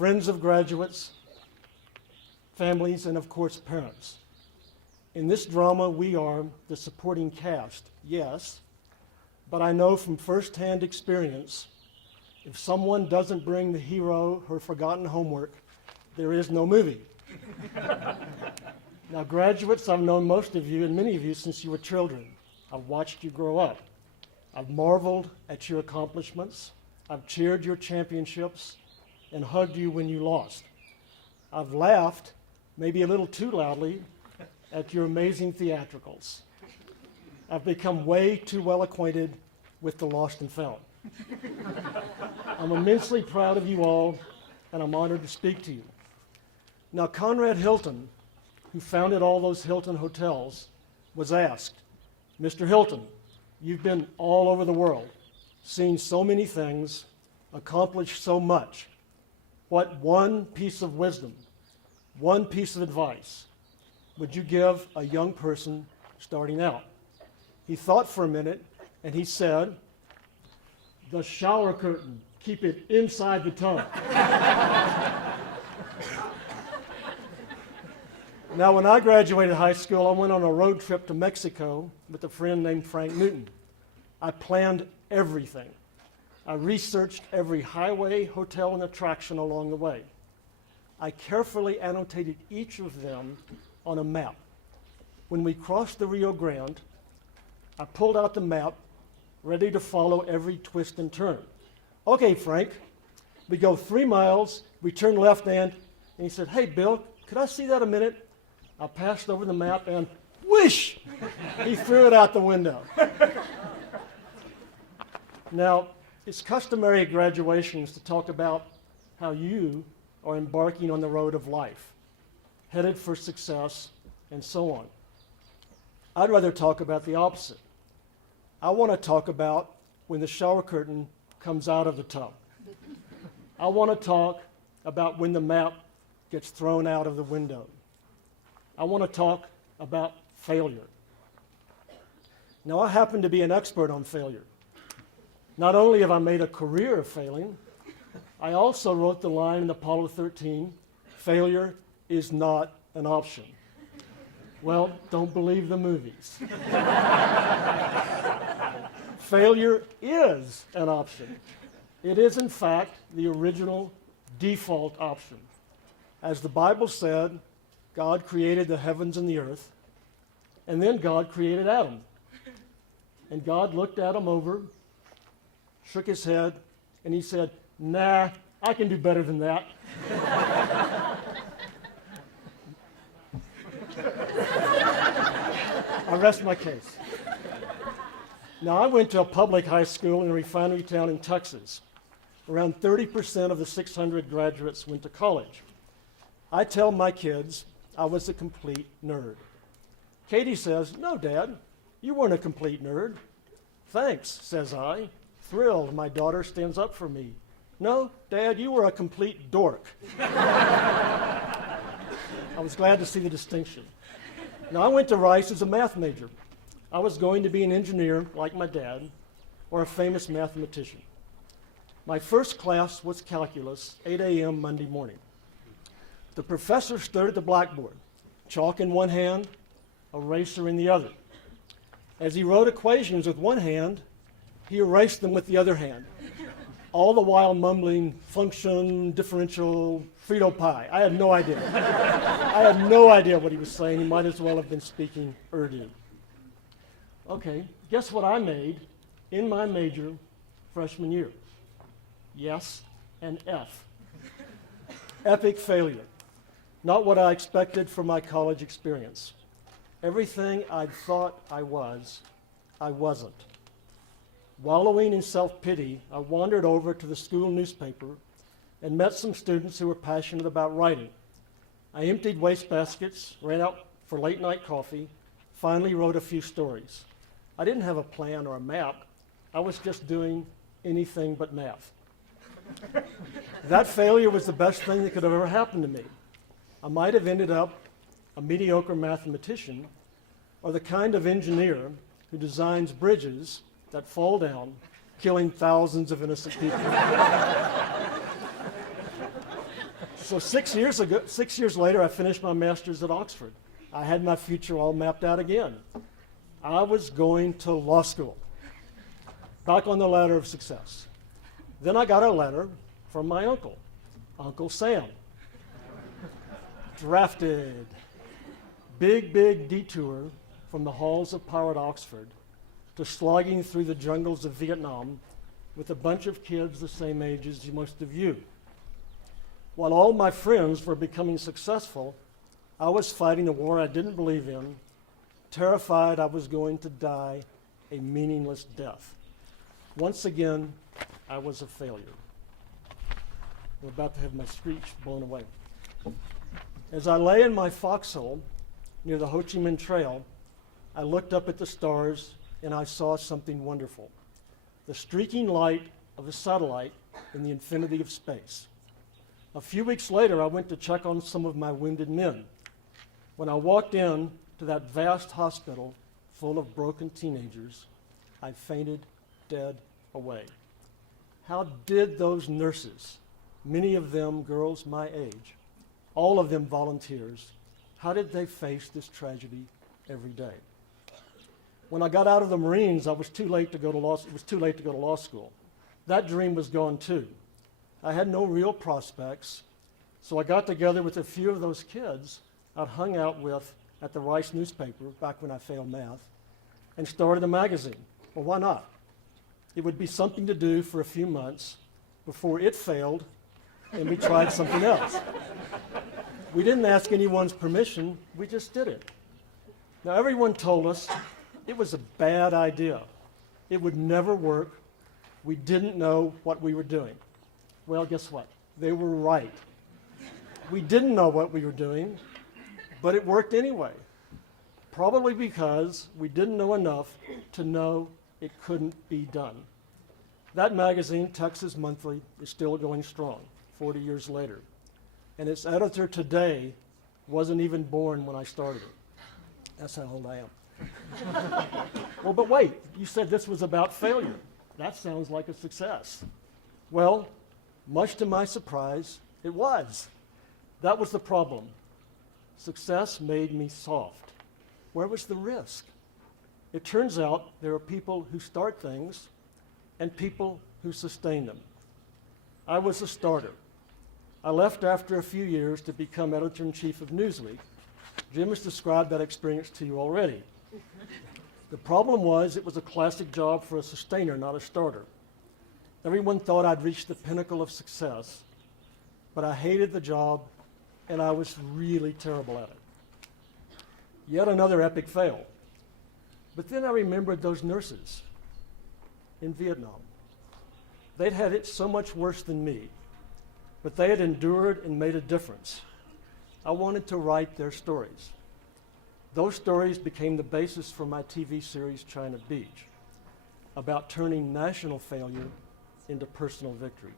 friends of graduates, families, and of course parents. In this drama, we are the supporting cast, yes, but I know from firsthand experience, if someone doesn't bring the hero her forgotten homework, there is no movie. Now, graduates, I've known most of you and many of you since you were children. I've watched you grow up. I've marveled at your accomplishments. I've cheered your championships and hugged you when you lost. I've laughed, maybe a little too loudly, at your amazing theatricals. I've become way too well acquainted with the lost and found. I'm immensely proud of you all, and I'm honored to speak to you. Now, Conrad Hilton, who founded all those Hilton hotels, was asked, Mr. Hilton, you've been all over the world, seen so many things, accomplished so much. What one piece of wisdom, one piece of advice would you give a young person starting out? He thought for a minute, and he said, the shower curtain, keep it inside the tub. Now, when I graduated high school, I went on a road trip to Mexico with a friend named Frank Newton. I planned everything. I researched every highway, hotel, and attraction along the way. I carefully annotated each of them on a map. When we crossed the Rio Grande, I pulled out the map, ready to follow every twist and turn. Okay, Frank, we go 3 miles, we turn left and he said, hey, Bill, could I see that a minute? I passed over the map and whoosh, he threw it out the window. Now, it's customary at graduations to talk about how you are embarking on the road of life, headed for success, and so on. I'd rather talk about the opposite. I want to talk about when the shower curtain comes out of the tub. I want to talk about when the map gets thrown out of the window. I want to talk about failure. Now, I happen to be an expert on failure. Not only have I made a career of failing, I also wrote the line in Apollo 13, failure is not an option. Well, don't believe the movies. Failure is an option. It is, in fact, the original default option. As the Bible said, God created the heavens and the earth, and then God created Adam. And God looked Adam over, shook his head, and he said, nah, I can do better than that. I rest my case. Now, I went to a public high school in a refinery town in Texas. Around 30% of the 600 graduates went to college. I tell my kids I was a complete nerd. Katie says, no, Dad, you weren't a complete nerd. Thanks, says I. Thrilled, my daughter stands up for me. No, Dad, you were a complete dork. I was glad to see the distinction. Now, I went to Rice as a math major. I was going to be an engineer like my dad or a famous mathematician. My first class was calculus, 8 a.m. Monday morning. The professor stood at the blackboard, chalk in one hand, eraser in the other. As he wrote equations with one hand, he erased them with the other hand, all the while mumbling function, differential, Frito pie. I had no idea. I had no idea what he was saying. He might as well have been speaking Urdu. Okay, guess what I made in my major freshman year? Yes, an F. Epic failure. Not what I expected from my college experience. Everything I'd thought I was, I wasn't. Wallowing in self-pity, I wandered over to the school newspaper and met some students who were passionate about writing. I emptied wastebaskets, ran out for late-night coffee, finally wrote a few stories. I didn't have a plan or a map. I was just doing anything but math. That failure was the best thing that could have ever happened to me. I might have ended up a mediocre mathematician or the kind of engineer who designs bridges that fall down, killing thousands of innocent people. So 6 years later, I finished my master's at Oxford. I had my future all mapped out again. I was going to law school, back on the ladder of success. Then I got a letter from my uncle, Uncle Sam. Drafted. Big detour from the halls of power at Oxford to slogging through the jungles of Vietnam with a bunch of kids the same age as most of you. While all my friends were becoming successful, I was fighting a war I didn't believe in, terrified I was going to die a meaningless death. Once again, I was a failure. I'm about to have my screech blown away. As I lay in my foxhole near the Ho Chi Minh Trail, I looked up at the stars and I saw something wonderful. The streaking light of a satellite in the infinity of space. A few weeks later, I went to check on some of my wounded men. When I walked in to that vast hospital full of broken teenagers, I fainted dead away. How did those nurses, many of them girls my age, all of them volunteers, how did they face this tragedy every day? When I got out of the Marines, it was too late to go to law school. That dream was gone too. I had no real prospects, so I got together with a few of those kids I'd hung out with at the Rice newspaper back when I failed math, and started a magazine. Well, why not? It would be something to do for a few months before it failed and we tried something else. We didn't ask anyone's permission, we just did it. Now, everyone told us it was a bad idea. It would never work. We didn't know what we were doing. Well, guess what? They were right. We didn't know what we were doing, but it worked anyway. Probably because we didn't know enough to know it couldn't be done. That magazine, Texas Monthly, is still going strong 40 years later. And its editor today wasn't even born when I started it. That's how old I am. Well, but wait, you said this was about failure. That sounds like a success. Well, much to my surprise, it was. That was the problem. Success made me soft. Where was the risk? It turns out there are people who start things and people who sustain them. I was a starter. I left after a few years to become editor-in-chief of Newsweek. Jim has described that experience to you already. The problem was it was a classic job for a sustainer, not a starter. Everyone thought I'd reached the pinnacle of success, but I hated the job and I was really terrible at it. Yet another epic fail. But then I remembered those nurses in Vietnam. They'd had it so much worse than me, but they had endured and made a difference. I wanted to write their stories. Those stories became the basis for my TV series, China Beach, about turning national failure into personal victory.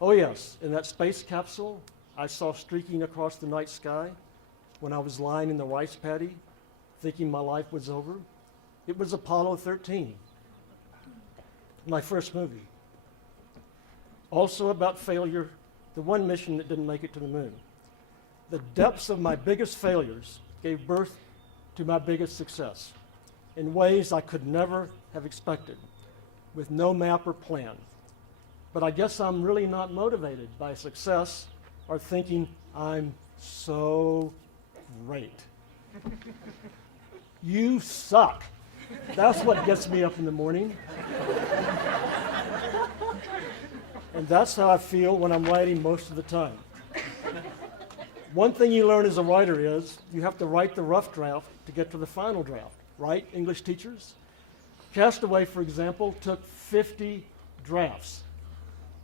Oh yes, in that space capsule I saw streaking across the night sky when I was lying in the rice paddy, thinking my life was over, it was Apollo 13, my first movie. Also about failure, the one mission that didn't make it to the moon. The depths of my biggest failures gave birth to my biggest success in ways I could never have expected, with no map or plan. But I guess I'm really not motivated by success or thinking I'm so great. You suck. That's what gets me up in the morning. And that's how I feel when I'm writing most of the time. One thing you learn as a writer is you have to write the rough draft to get to the final draft, right, English teachers? Castaway, for example, took 50 drafts.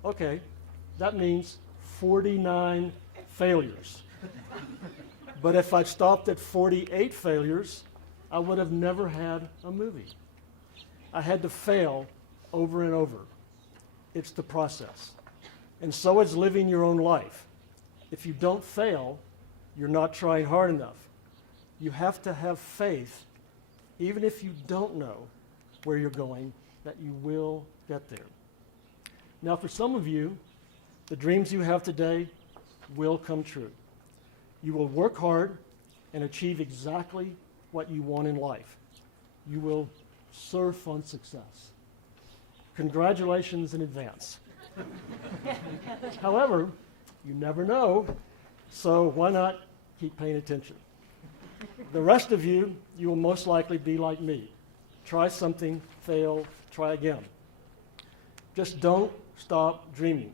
Okay, that means 49 failures. But if I'd stopped at 48 failures, I would have never had a movie. I had to fail over and over. It's the process. And so is living your own life. If you don't fail, you're not trying hard enough. You have to have faith, even if you don't know where you're going, that you will get there. Now, for some of you, the dreams you have today will come true. You will work hard and achieve exactly what you want in life. You will surf on success. Congratulations in advance. However, you never know, so why not keep paying attention? The rest of you, you will most likely be like me. Try something, fail, try again. Just don't stop dreaming.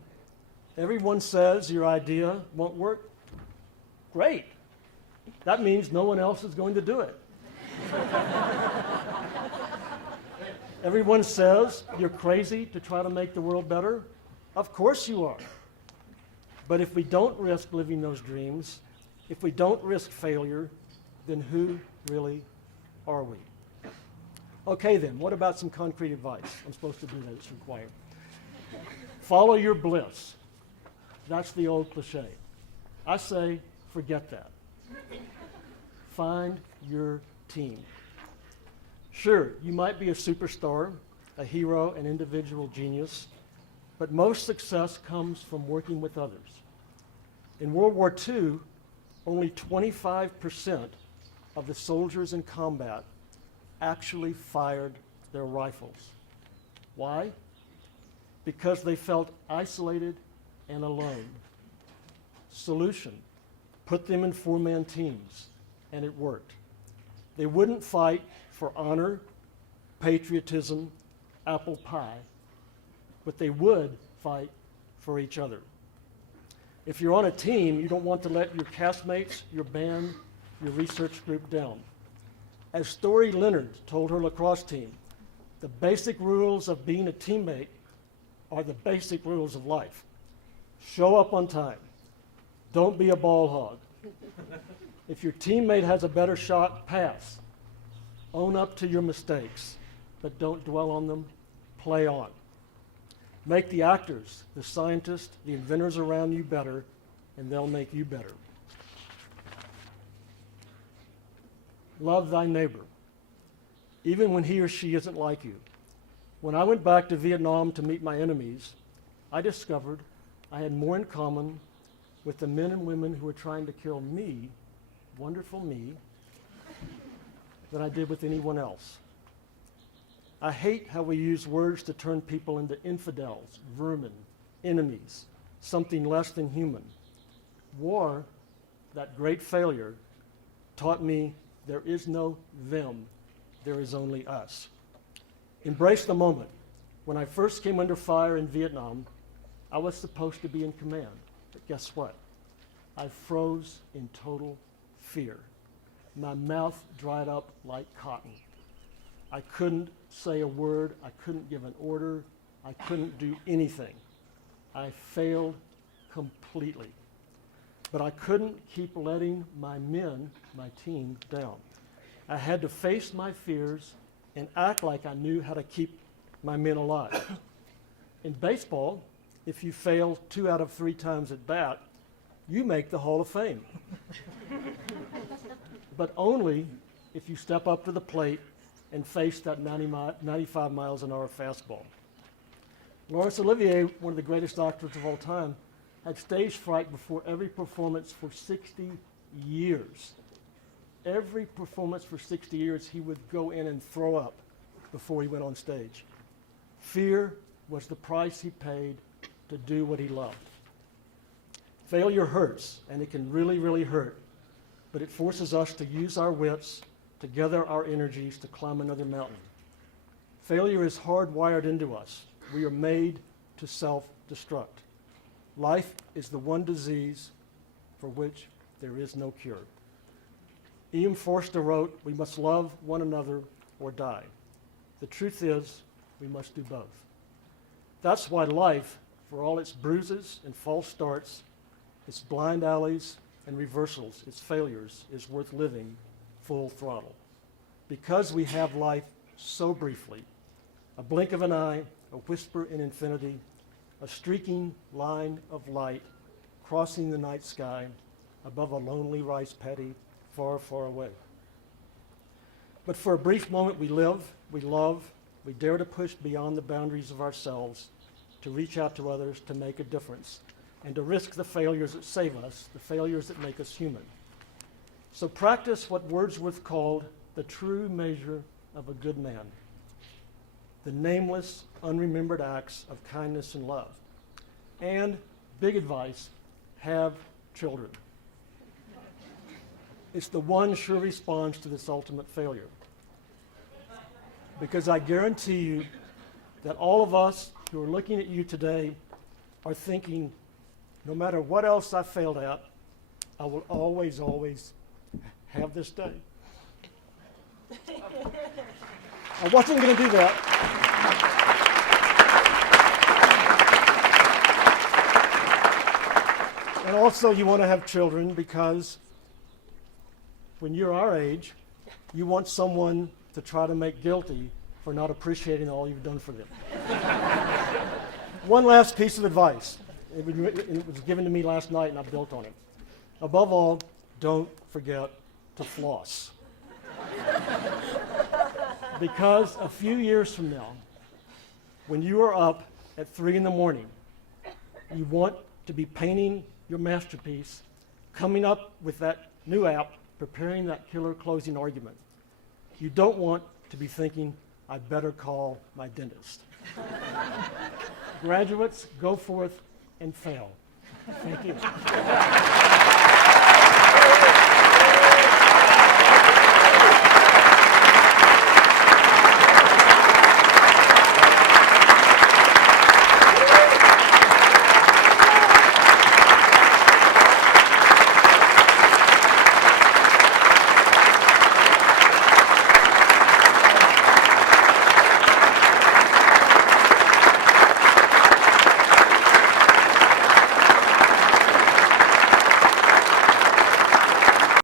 Everyone says your idea won't work. Great. That means no one else is going to do it. Everyone says you're crazy to try to make the world better. Of course you are. But if we don't risk living those dreams, if we don't risk failure, then who really are we? Okay then, what about some concrete advice? I'm supposed to do that, it's required. Follow your bliss. That's the old cliche. I say, forget that. Find your team. Sure, you might be a superstar, a hero, an individual genius, but most success comes from working with others. In World War II, only 25% of the soldiers in combat actually fired their rifles. Why? Because they felt isolated and alone. Solution: put them in four-man teams, and it worked. They wouldn't fight for honor, patriotism, apple pie, but they would fight for each other. If you're on a team, you don't want to let your castmates, your band, your research group down. As Story Leonard told her lacrosse team, the basic rules of being a teammate are the basic rules of life. Show up on time. Don't be a ball hog. If your teammate has a better shot, pass. Own up to your mistakes, but don't dwell on them. Play on. Make the actors, the scientists, the inventors around you better, and they'll make you better. Love thy neighbor, even when he or she isn't like you. When I went back to Vietnam to meet my enemies, I discovered I had more in common with the men and women who were trying to kill me, wonderful me, than I did with anyone else. I hate how we use words to turn people into infidels, vermin, enemies, something less than human. War, that great failure, taught me there is no them, there is only us. Embrace the moment. When I first came under fire in Vietnam, I was supposed to be in command, but guess what? I froze in total fear. My mouth dried up like cotton. I couldn't say a word, I couldn't give an order, I couldn't do anything. I failed completely. But I couldn't keep letting my men, my team, down. I had to face my fears and act like I knew how to keep my men alive. In baseball, if you fail 2 out of 3 times at bat, you make the Hall of Fame. But only if you step up to the plate and face that 95 miles an hour fastball. Laurence Olivier, one of the greatest actors of all time, had stage fright before every performance for 60 years. Every performance for 60 years, he would go in and throw up before he went on stage. Fear was the price he paid to do what he loved. Failure hurts, and it can really, really hurt, but it forces us to use our wits, to gather our energies to climb another mountain. Failure is hardwired into us. We are made to self-destruct. Life is the one disease for which there is no cure. E.M. Forster wrote, "We must love one another or die." The truth is, we must do both. That's why life, for all its bruises and false starts, its blind alleys and reversals, its failures, is worth living full throttle. Because we have life so briefly, a blink of an eye, a whisper in infinity, a streaking line of light crossing the night sky above a lonely rice paddy far, far away. But for a brief moment we live, we love, we dare to push beyond the boundaries of ourselves, to reach out to others, to make a difference. and to risk the failures that save us, the failures that make us human. So practice what Wordsworth called the true measure of a good man, the nameless, unremembered acts of kindness and love. And, big advice, have children. It's the one sure response to this ultimate failure. Because I guarantee you that all of us who are looking at you today are thinking, no matter what else I failed at, I will always, always have this day. I wasn't going to do that. And also, you want to have children because when you're our age, you want someone to try to make guilty for not appreciating all you've done for them. One last piece of advice. It was given to me last night, and I built on it. Above all, don't forget to floss. Because a few years from now, when you are up at 3 in the morning, you want to be painting your masterpiece, coming up with that new app, preparing that killer closing argument. You don't want to be thinking, I better call my dentist. Graduates, go forth and fail. Thank you.